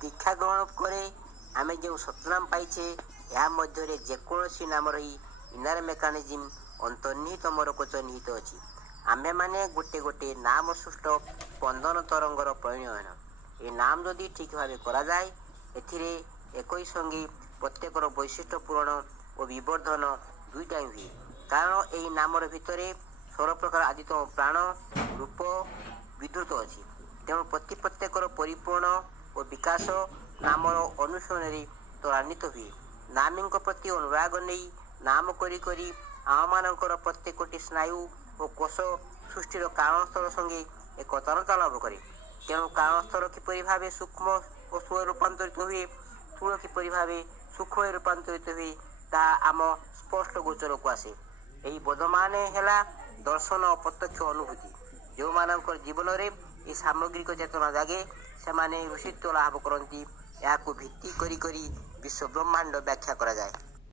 दीक्षा ग्रहण करे आमे जो सतनाम पाइछे या मध्य जेकोसी नाम रही इनर मेकानिज्म अंतर्निहित मरकोच निहित अच्छी आमे माने गोटे गोटे नाम सृष्ट स्पंदन तरंगर परिणयन ये नाम जदि ठीक भाव करा जाए एथिरे एकई संगी प्रत्येकर वैशिष्ट्य पूरण और विवर्धन दुईटा हुए कारण यही नामर भितर 16 प्रकार आदितम प्राण रूप विद्युत अच्छी तेणु प्रत्येकर परिपूर्ण और विकास नामर अनुसरण त्वरान्वित हुए नामी प्रति अनुराग नहीं नाम करी आम मानकर प्रत्येकटी स्नायु और कोष सृष्टिर कारणस्थल संगे एक तरता लाभ करे तेणु कारणस्थल किपरि भाव सूक्ष्म और स्थूल रूपांतरित हुए स्थूल किपरि भाव सूक्ष्म रूपांतरित हुए ताहा आम स्पष्ट गोचर को आसे यही बोधमान है दर्शन और प्रत्यक्ष अनुभूति जो मानकर जीवन में ये सामग्रिक चेतना जागे से ऋषित्व लाभ करती या भित्ति करी विश्व ब्रह्मांड व्याख्या करा जाए।